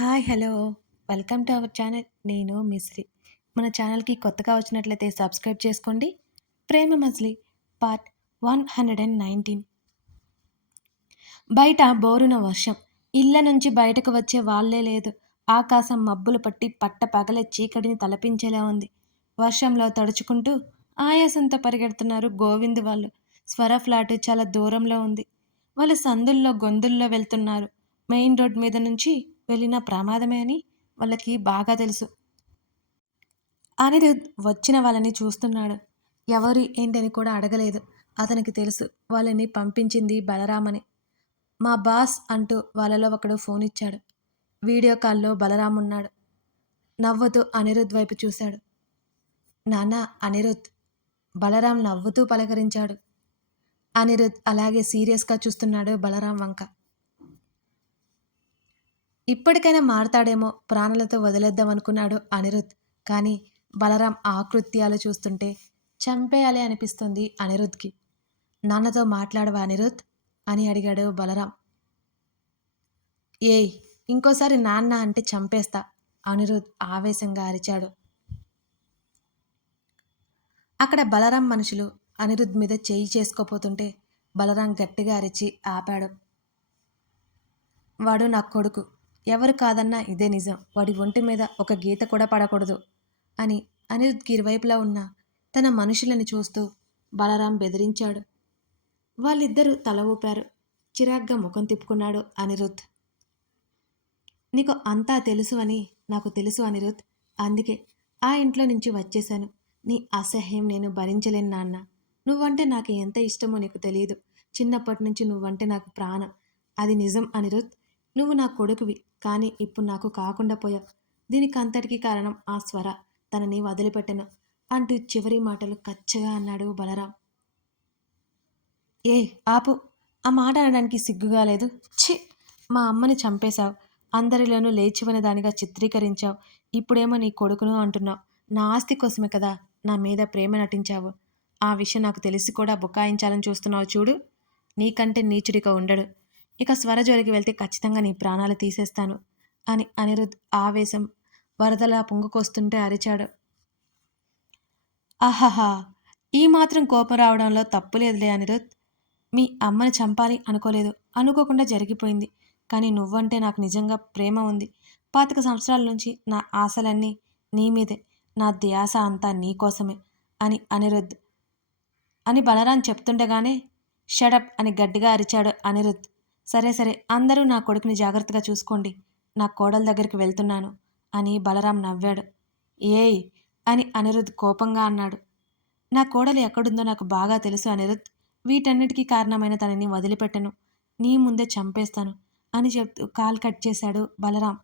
Hi hello. Welcome to our channel. నేను మిశ్రీ మన ఛానల్కి కొత్తగా వచ్చినట్లయితే సబ్స్క్రైబ్ చేసుకోండి. Prema Majili part one hundred and nineteen. బయట బోరున వర్షం. ఇళ్ళ నుంచి బయటకు వచ్చే వాళ్ళే లేదు. ఆకాశం మబ్బులు పట్టి పట్ట పగలే చీకటిని తలపించేలా ఉంది. వర్షంలో తడుచుకుంటూ ఆయాసంతో పరిగెడుతున్నారు గోవింద్ వాళ్ళు. స్వర ఫ్లాట్ చాలా దూరంలో ఉంది. వాళ్ళు సందుల్లో గొంతుల్లో వెళ్తున్నారు. మెయిన్ రోడ్ మీద నుంచి వెళ్ళిన ప్రమాదమే అని వాళ్ళకి బాగా తెలుసు. అనిరుద్ వచ్చిన వాళ్ళని చూస్తున్నాడు. ఎవరు ఏంటని కూడా అడగలేదు. అతనికి తెలుసు వాళ్ళని పంపించింది బలరామని. మా బాస్ అంటూ వాళ్ళలో ఒకడు ఫోన్ ఇచ్చాడు. వీడియో కాల్లో బలరాం ఉన్నాడు. నవ్వుతూ అనిరుద్ వైపు చూశాడు. నాన్న అనిరుద్. బలరాం నవ్వుతూ పలకరించాడు. అనిరుద్ అలాగే సీరియస్గా చూస్తున్నాడు బలరాం వంక. ఇప్పటికైనా మారతాడేమో ప్రాణాలతో వదిలేద్దాం అనుకున్నాడు అనిరుద్. కానీ బలరాం ఆకృత్యాలు చూస్తుంటే చంపేయాలి అనిపిస్తుంది అనిరుద్కి. నాన్నతో మాట్లాడవా అనిరుద్? అని అడిగాడు బలరాం. ఏయ్ ఇంకోసారి నాన్న అంటే చంపేస్తా అనిరుద్ ఆవేశంగా అరిచాడు. అక్కడ బలరాం మనుషులు అనిరుద్ మీద చేయి చేసుకోపోతుంటే బలరాం గట్టిగా అరిచి ఆపాడు. వాడు నా కొడుకు. ఎవరు కాదన్నా ఇదే నిజం. వాడి ఒంటి మీద ఒక గీత కూడా పడకూడదు అని అనిరుద్కి ఇరువైపులా ఉన్న తన మనుషులని చూస్తూ బలరాం బెదిరించాడు. వాళ్ళిద్దరూ తల ఊపారు. చిరాగ్గా ముఖం తిప్పుకున్నాడు అనిరుద్ నీకు అంతా తెలుసు అని నాకు తెలుసు అనిరుద్ అందుకే ఆ ఇంట్లో నుంచి వచ్చేశాను. నీ అసహ్యం నేను భరించలేను నాన్న. నువ్వంటే నాకు ఎంత ఇష్టమో నీకు తెలియదు చిన్నప్పటి నుంచి నువ్వంటే నాకు ప్రాణం. అది నిజం అనిరుద్ నువ్వు నా కొడుకువి కానీ ఇప్పుడు నాకు కాకుండా పోయావు. దీనికి అంతటికీ కారణం ఆ స్వర. తనని వదిలిపెట్టను అంటూ చివరి మాటలు కచ్చగా అన్నాడు బలరాం. ఏ ఆపు. ఆ మాట అనడానికి సిగ్గుగా లేదు. ఛీ! మా అమ్మని చంపేశావు. అందరిలోనూ లేచివన దానిగా చిత్రీకరించావు. ఇప్పుడేమో నీ కొడుకును అంటున్నావు. నా ఆస్తి కోసమే కదా నా మీద ప్రేమ నటించావు. ఆ విషయం నాకు తెలిసి కూడా బుకాయించాలని చూస్తున్నావు చూడు. నీకంటే నీచుడిగా ఉండడు. ఇక స్వర జోలికి వెళ్తే ఖచ్చితంగా నీ ప్రాణాలు తీసేస్తాను అని అనిరుద్ ఆవేశం వరదలా పొంగుకొస్తుంటే అరిచాడు. ఆహాహా ఈ మాత్రం కోపం రావడంలో తప్పు లేదులే అనిరుద్. మీ అమ్మని చంపాలి అనుకోలేదు. అనుకోకుండా జరిగిపోయింది. కానీ నువ్వంటే నాకు నిజంగా ప్రేమ ఉంది. పాతిక సంవత్సరాల నుంచి నా ఆశలన్నీ నీ మీదే నా ధ్యాస అంతా నీ కోసమే అని అనిరుద్ అని బలరాం చెప్తుండగానే షడప్ అని గట్టిగా అరిచాడు అనిరుద్. సరే సరే అందరూ నా కొడుకుని జాగ్రత్తగా చూసుకోండి. నా కోడల దగ్గరికి వెళ్తున్నాను అని బలరాం నవ్వాడు. ఏయ్ అని అనిరుద్ కోపంగా అన్నాడు. నా కోడలు ఎక్కడుందో నాకు బాగా తెలుసు అనిరుద్. వీటన్నిటికీ కారణమైన తనని వదిలిపెట్టను. నీ ముందే చంపేస్తాను అని చెప్తూ కాల్ కట్ చేశాడు బలరాం.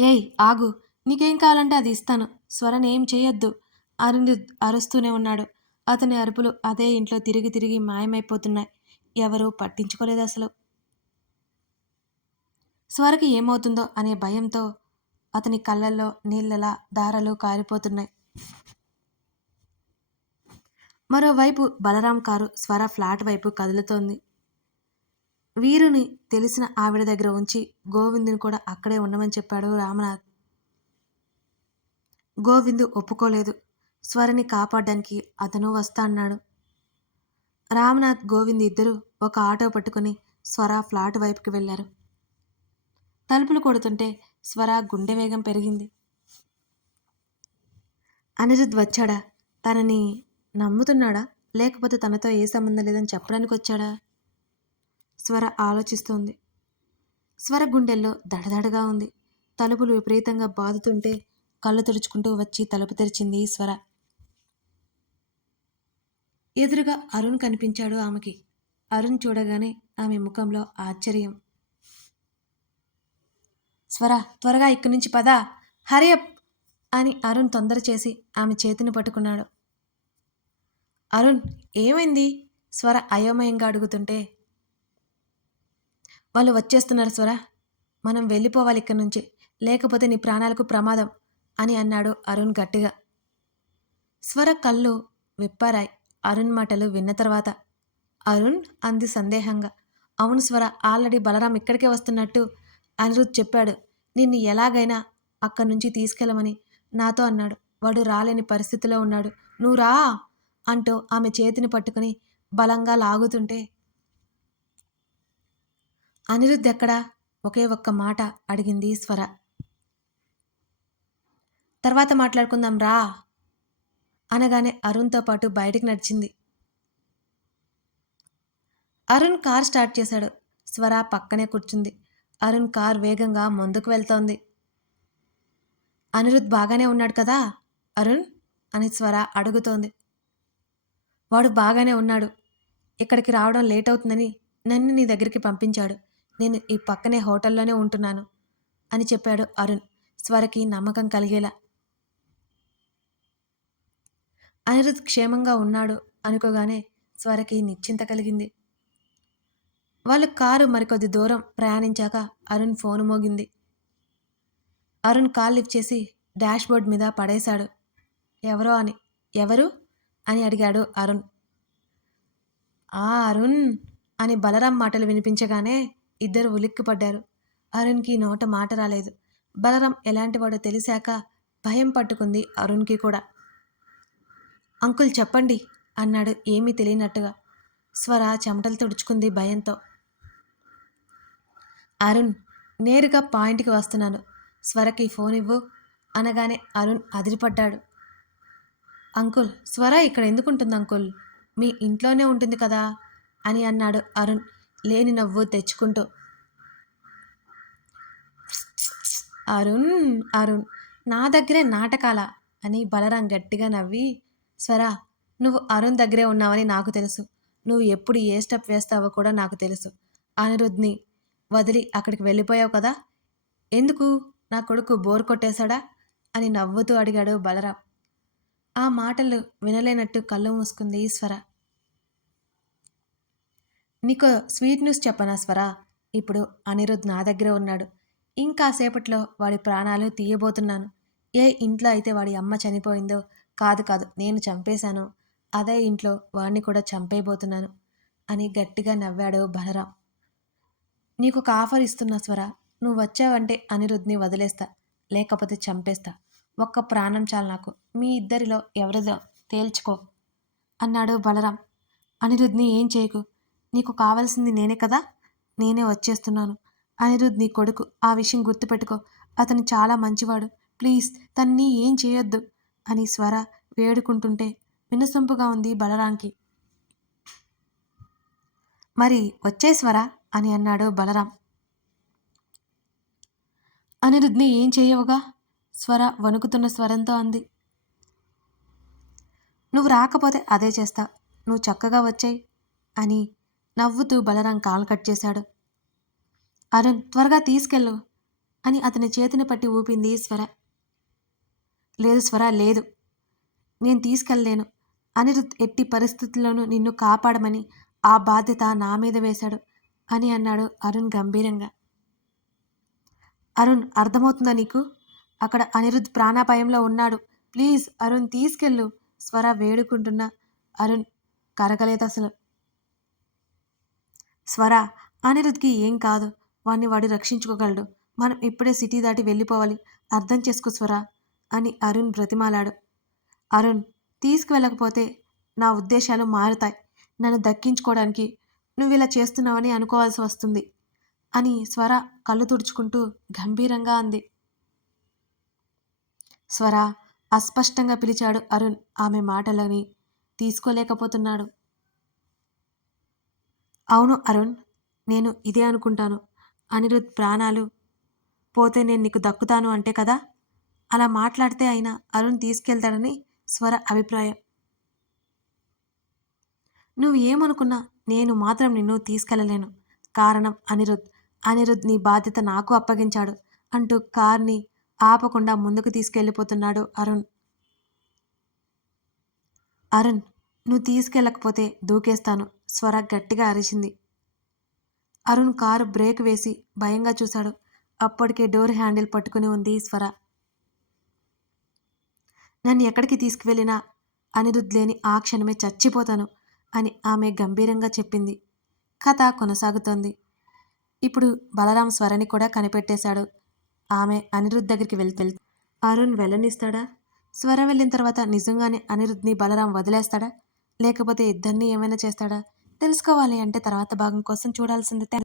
ఏయ్ ఆగు. నీకేం కావాలంటే అది ఇస్తాను. స్వరణ ఏం చేయొద్దు. అనిరుద్ అరుస్తూనే ఉన్నాడు. అతని అరుపులు అదే ఇంట్లో తిరిగి తిరిగి మాయమైపోతున్నాయి. ఎవరూ పట్టించుకోలేదు అసలు. స్వరకి ఏమవుతుందో అనే భయంతో అతని కళ్ళల్లో నీళ్ళలా దారాలు కారిపోతున్నాయి. మరోవైపు బలరాం కారు స్వర ఫ్లాట్ వైపు కదులుతోంది. వీరుని తెలిసిన ఆవిడ దగ్గర ఉంచి గోవిందుని కూడా అక్కడే ఉండమని చెప్పాడు రామనాథ్. గోవిందు ఒప్పుకోలేదు. స్వరని కాపాడడానికి అతను వస్తా అన్నాడు రామనాథ్ గోవింద్ ఇద్దరు ఒక ఆటో పట్టుకుని స్వర ఫ్లాట్ వైపుకి వెళ్ళారు. తలుపులు కొడుతుంటే స్వర గుండె వేగం పెరిగింది. అనిరుద్ వచ్చాడా? తనని నమ్ముతున్నాడా? లేకపోతే తనతో ఏ సంబంధం లేదని చెప్పడానికి వచ్చాడా? స్వర ఆలోచిస్తోంది. స్వర గుండెల్లో దడదడగా ఉంది. తలుపులు విపరీతంగా బాదుతుంటే కళ్ళు తుడుచుకుంటూ వచ్చి తలుపు తెరిచింది స్వర. ఎదురుగా అరుణ్ కనిపించాడు ఆమెకి. అరుణ్ చూడగానే ఆమె ముఖంలో ఆశ్చర్యం. స్వర త్వరగా ఇక్కడి నుంచి పదా. హరియప్ అని అరుణ్ తొందర చేసి ఆమె చేతిని పట్టుకున్నాడు. అరుణ్ ఏమైంది? స్వర అయోమయంగా అడుగుతుంటే. వాళ్ళు వచ్చేస్తున్నారు స్వర. మనం వెళ్ళిపోవాలి ఇక్కడి నుంచి. లేకపోతే నీ ప్రాణాలకు ప్రమాదం అని అన్నాడు అరుణ్ గట్టిగా. స్వర కళ్ళు విప్పారాయి. అరుణ్ మాటలు విన్న తర్వాత అరుణ్ అంది సందేహంగా. అవును స్వర ఆల్రెడీ బలరాం ఇక్కడికే వస్తున్నట్టు అనిరుద్ చెప్పాడు. నిన్ను ఎలాగైనా అక్కడి నుంచి తీసుకెళ్ళమని నాతో అన్నాడు. వాడు రాలేని పరిస్థితిలో ఉన్నాడు. నువ్వు రా! అంటూ ఆమె చేతిని పట్టుకుని బలంగా లాగుతుంటే అనిరుద్ధ్ ఎక్కడా? ఒకే ఒక్క మాట అడిగింది స్వర. తర్వాత మాట్లాడుకుందాం రా! అనగానే అరుణ్తో పాటు బయటికి నడిచింది. అరుణ్ కార్ స్టార్ట్ చేశాడు. స్వర పక్కనే కూర్చుంది. అరుణ్ కార్ వేగంగా ముందుకు వెళ్తోంది. అనిరుద్ బాగానే ఉన్నాడు కదా? అరుణ్? అని స్వర అడుగుతోంది. వాడు బాగానే ఉన్నాడు. ఇక్కడికి రావడం లేట్ అవుతుందని నన్ను నీ దగ్గరికి పంపించాడు. నేను ఈ పక్కనే హోటల్లోనే ఉంటున్నాను అని చెప్పాడు అరుణ్. స్వరకి నమ్మకం కలిగేలా. అనిరుద్ క్షేమంగా ఉన్నాడు అనుకోగానే స్వరకి నిశ్చింత కలిగింది. వాళ్ళు కారు మరికొద్ది దూరం ప్రయాణించాక అరుణ్ ఫోన్ మోగింది. అరుణ్ కాల్ లిఫ్ట్ చేసి డాష్ బోర్డ్ మీద పడేశాడు. ఎవరో అని. ఎవరు? అని అడిగాడు అరుణ్. ఆ అరుణ్! అని బలరాం మాటలు వినిపించగానే ఇద్దరు ఉలిక్కిపడ్డారు. అరుణ్కి నోట మాట రాలేదు. బలరాం ఎలాంటివాడో తెలిసాక భయం పట్టుకుంది అరుణ్కి కూడా. అంకుల్ చెప్పండి అన్నాడు ఏమీ తెలియనట్టుగా. స్వర చెమటలు తుడుచుకుంది భయంతో. అరుణ్ నేరుగా పాయింట్కి వస్తున్నాను. స్వరకి ఫోన్ ఇవ్వు. అనగానే అరుణ్ అదిరిపడ్డాడు. అంకుల్ స్వర ఇక్కడ ఎందుకుంటుంది అంకుల్? మీ ఇంట్లోనే ఉంటుంది కదా? అని అన్నాడు అరుణ్ లేని నవ్వు తెచ్చుకుంటూ. అరుణ్ అరుణ్ నా దగ్గరే నాటకాల? అని బలరాం గట్టిగా నవ్వి. స్వర నువ్వు అరుణ్ దగ్గరే ఉన్నావని నాకు తెలుసు. నువ్వు ఎప్పుడు ఏ స్టెప్ వేస్తావో కూడా నాకు తెలుసు. అనిరుద్ని వదిలి అక్కడికి వెళ్ళిపోయావు కదా? ఎందుకు? నా కొడుకు బోర్ కొట్టేశాడా? అని నవ్వుతూ అడిగాడు బలరాం. ఆ మాటలు వినలేనట్టు కళ్ళు మూసుకుంది స్వర నీకు స్వీట్ న్యూస్ చెప్పనా స్వర? ఇప్పుడు అనిరుద్ నా దగ్గర ఉన్నాడు. ఇంకాసేపట్లో వాడి ప్రాణాలు తీయబోతున్నాను. ఏ ఇంట్లో అయితే వాడి అమ్మ చనిపోయిందో? కాదు కాదు నేను చంపేశాను. అదే ఇంట్లో వాడిని కూడా చంపేయబోతున్నాను అని గట్టిగా నవ్వాడు బలరాం. నీకు ఒక ఆఫర్ ఇస్తున్నా స్వర. నువ్వు వచ్చావంటే అనిరుద్ని వదిలేస్తా లేకపోతే చంపేస్తా. ఒక్క ప్రాణం చాలు నాకు. మీ ఇద్దరిలో ఎవరిదో తేల్చుకో అన్నాడు బలరాం. అనిరుద్ని ఏం చేయకు? నీకు కావాల్సింది నేనే కదా? నేనే వచ్చేస్తున్నాను. అనిరుద్ నీ కొడుకు ఆ విషయం గుర్తుపెట్టుకో. అతను చాలా మంచివాడు. ప్లీజ్ తన్ని ఏం చేయొద్దు అని స్వర వేడుకుంటుంటే వినసొంపుగా ఉంది బలరాంకి. మరి వచ్చే స్వర? అని అన్నాడు బలరాం. అనిరుద్ని ఏం చేయవుగా? స్వర వణుకుతున్న స్వరంతో అంది. నువ్వు రాకపోతే అదే చేస్తా. నువ్వు చక్కగా వచ్చాయి అని నవ్వుతూ బలరాం కాల్ కట్ చేశాడు. అరుణ్ త్వరగా తీసుకెళ్ళు అని అతని చేతిని పట్టి ఊపింది స్వర. లేదు స్వర లేదు. నేను తీసుకెళ్ళలేను. అనిరుద్ ఎట్టి పరిస్థితుల్లోనూ నిన్ను కాపాడమని ఆ బాధ్యత నా మీద వేశాడు. అని అన్నాడు అరుణ్ గంభీరంగా. అరుణ్ అర్థమవుతుందా నీకు? అక్కడ అనిరుద్ధ్ ప్రాణాపాయంలో ఉన్నాడు. ప్లీజ్ అరుణ్ తీసుకెళ్ళు. స్వర వేడుకుంటున్నా అరుణ్ కరగలేదు అసలు. స్వర అనిరుద్ధ్కి ఏం కాదు. వాణ్ణి వాడు రక్షించుకోగలడు. మనం ఇప్పుడే సిటీ దాటి వెళ్ళిపోవాలి. అర్థం చేసుకో స్వర అని అరుణ్ బ్రతిమాలాడు. అరుణ్ తీసుకువెళ్ళకపోతే నా ఉద్దేశాలు మారుతాయి. నన్ను దక్కించుకోవడానికి నువ్వు ఇలా చేస్తున్నావని అనుకోవాల్సి వస్తుంది అని స్వర కళ్ళు తుడుచుకుంటూ గంభీరంగా అంది. స్వర అస్పష్టంగా పిలిచాడు అరుణ్ ఆమె మాటలని తీసుకోలేకపోతున్నాడు. అవును అరుణ్ నేను ఇదే అనుకుంటాను. అనిరుద్ ప్రాణాలు పోతే నేను నీకు దక్కుతాను అంటే కదా? అలా మాట్లాడితే అయినా అరుణ్ తీసుకెళ్తాడని స్వర అభిప్రాయం. నువ్వు ఏమనుకున్నా నేను మాత్రం నిన్ను తీసుకెళ్ళలేను కారణం అనిరుద్. అనిరుద్ నీ బాధ్యత నాకు అప్పగించాడు అంటూ కార్ని ఆపకుండా ముందుకు తీసుకెళ్ళిపోతున్నాడు అరుణ్. అరుణ్ నువ్వు తీసుకెళ్ళకపోతే దూకేస్తాను. స్వర గట్టిగా అరిచింది. అరుణ్ కారు బ్రేక్ వేసి భయంగా చూశాడు. అప్పటికే డోర్ హ్యాండిల్ పట్టుకుని ఉంది స్వర. నన్ను ఎక్కడికి తీసుకువెళ్ళినా అనిరుద్ లేని ఆ క్షణమే చచ్చిపోతాను. అని ఆమె గంభీరంగా చెప్పింది. కథ కొనసాగుతోంది. ఇప్పుడు బలరాం స్వరని కూడా కనిపెట్టేశాడు. ఆమె అనిరుద్ధ్ దగ్గరికి వెళ్ అరుణ్ వెళ్ళనిస్తాడా? స్వర వెళ్ళిన తర్వాత నిజంగానే అనిరుద్ధ్ని బలరాం వదిలేస్తాడా? లేకపోతే ఇద్దరిని ఏమైనా చేస్తాడా? తెలుసుకోవాలి అంటే తర్వాత భాగం కోసం చూడాల్సిందే.